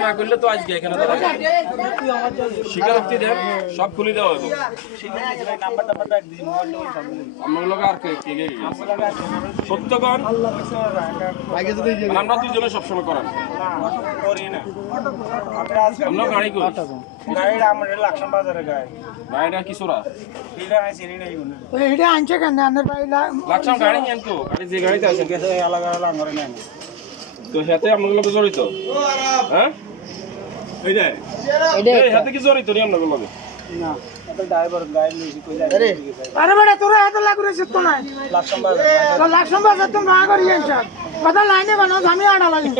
না করলে তো আজকে এখানে স্বীকারোক্তি দেন, সব খুলে দেওয়া হবে। সত্যগণ আমরা দুজনে সবসময় করেন আমরা গাড়ি করি গাড়িটা কিশোরা আনছে কেন লাকসাম গাড়ি নেন তো গাড়ি যে গাড়িতে আছে তো সাথে আপনাগুলোকে জড়িত হ্যাঁ এই হাতে কি জড়িত নি আপনাগুলোকে না ড্রাইভার গাড়ি লইছি কই যায় আরে বেটা তোরা এত লাগ রইছিস তো না লাকসাম বাজার তো লাকসাম বাজার তুমি রাগ করি যাচ্ছ কথা লাইনে বানো আমি আড়া লাগি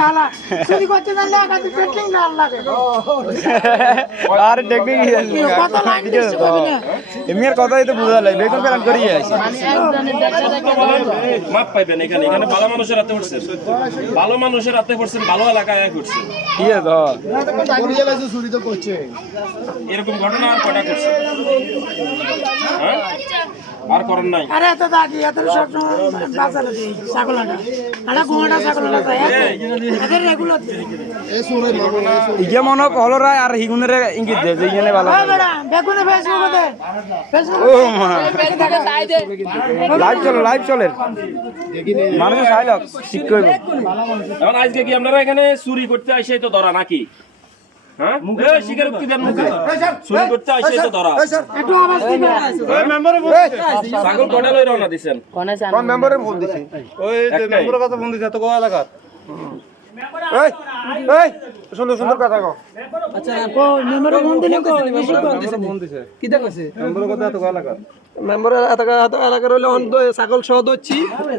হালা চুরি করতে জানলে আগাতে পেটিং না লাগে আর টেকনিক কথা লাইন দিতে কবি না এমনির কথাই তো বুঝা লাগে বেকন প্ল্যান করিয়ে আছে মাপ পাইবেন এখানে এখানে ভালো মানুষের হাতে পড়ছেন ভালো মানুষের হাতে পড়ছেন ভালো এলাকায় করছেন কি ধর চুরি তো করছে এরকম ঘটনা আর কটা করছে হ্যাঁ আর করেন নাই আরে এত দাদি এত সব বাজারে দিই ছাগলটা আরে গোটা ছাগলটা তাই এদের রেগুলার এই সুরে মারবো ইগে মনে হলো আর হিগুনের ইঙ্গিত দে যে ইনে ভালো ওই বেটা বেগুনে ফেসবুকে ও মা লাইভ চলে মানুষ চাইলক ঠিক করব এখন আজকে কি আপনারা এখানে চুরি করতে আইসে তো ধরা নাকি হ্যাঁ মুখে স্বীকারোক্তি দেন মুখে চুরি করতে আইসে তো ধরা একটু আওয়াজ দিবে ওই মেম্বারে বল ছাগল কটা লই রওনা দিছেন কোন মেম্বারে ফোন দিছি ওই যে মেম্বারের কথা ফোন দিছে তো কোয়া লাগাত এই এই সুন্দর সুন্দর কথা কও আচ্ছা কো মেম্বারে ফোন দিলে কো বেশি ফোন দিছে কিটা কইছে মেম্বারের কথা তো কোয়া লাগাত মেম্বারের এলাকার হইলে অন ছাগল সহ দচ্ছি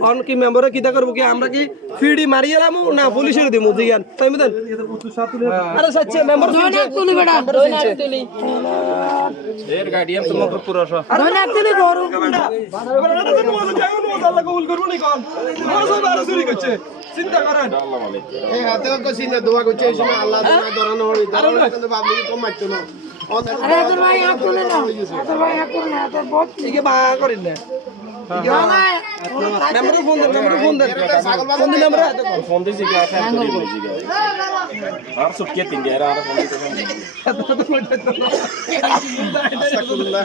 অন কি মেম্বারে কিটা করবো কি আমরা কি ফিডি মারিয়ে এলাম না পুলিশের দিমু জিগান তাই বুঝেন আরে সাচ্চে মেম্বার দৈনাক তুলি বেটা দৈনাক তুলি এর গার্ডিয়ান তো মত পুরো সব দৈনাক তুলি গরু চিন্তা করেন আল্লাহ মালিক এই হাতে কইছিনা দোয়া করছে এই সময় আল্লাহ জানা ধরানো হবে ধরানো কিন্তু পাবলিক কম মারতো না আরে তোর ভাই হাত তুলে না তোর ভাই হাত তুলে না তোর বহুত একে বা করেন না মেম্বার ফোন দেন ফোন দিন আমরা ফোন দিছি কি আছে করি লইছি আর সুটকে তিন গে আর ফোন দিতে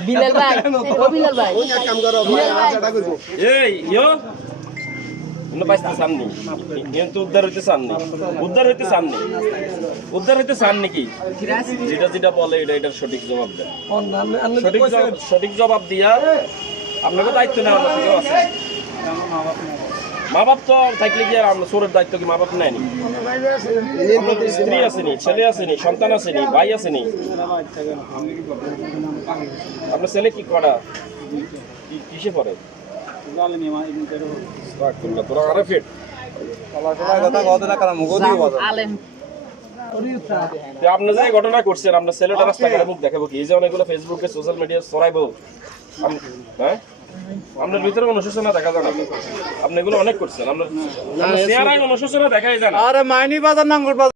বিলাল ভাই ও বিলাল ভাই ওই কাম করো ভাই আটা কইছো এই ইয়ো না বাইতে সামনে কিন্তু উদ্ধার হইতে সামনে উদ্ধার হইতে সামনে উদ্ধার হইতে সামনে কি যেটা যেটা বলে এটার সঠিক জবাব দেন সঠিক জবাব দিয়া আপনাকে দায়িত্ব নেওয়ার মতো কেউ আছে মা বাপ তো থাকলে কি আর আমরা চোরের দায়িত্ব কি মা বাপ নেয়নি স্ত্রী আসেনি ছেলে আসেনি সন্তান আসেনি ভাই আসেনি আপনার ছেলে কি করা কিসে পড়ে তোরা আরে ফিট আপনি যে ঘটনা করছেন আপনার ছেলেটা রাস্তাঘাটে মুখ দেখাবো কি এই যে অনেকগুলো ফেসবুকে সোশ্যাল মিডিয়া ছড়াইবো হ্যাঁ আপনার ভিতরে অনুশোচনা দেখা যায় না আপনি এগুলো অনেক করছেন আপনার চেহারায় অনুশোচনা দেখাই যায় না আরে মাইনি বাজার নাঙ্গল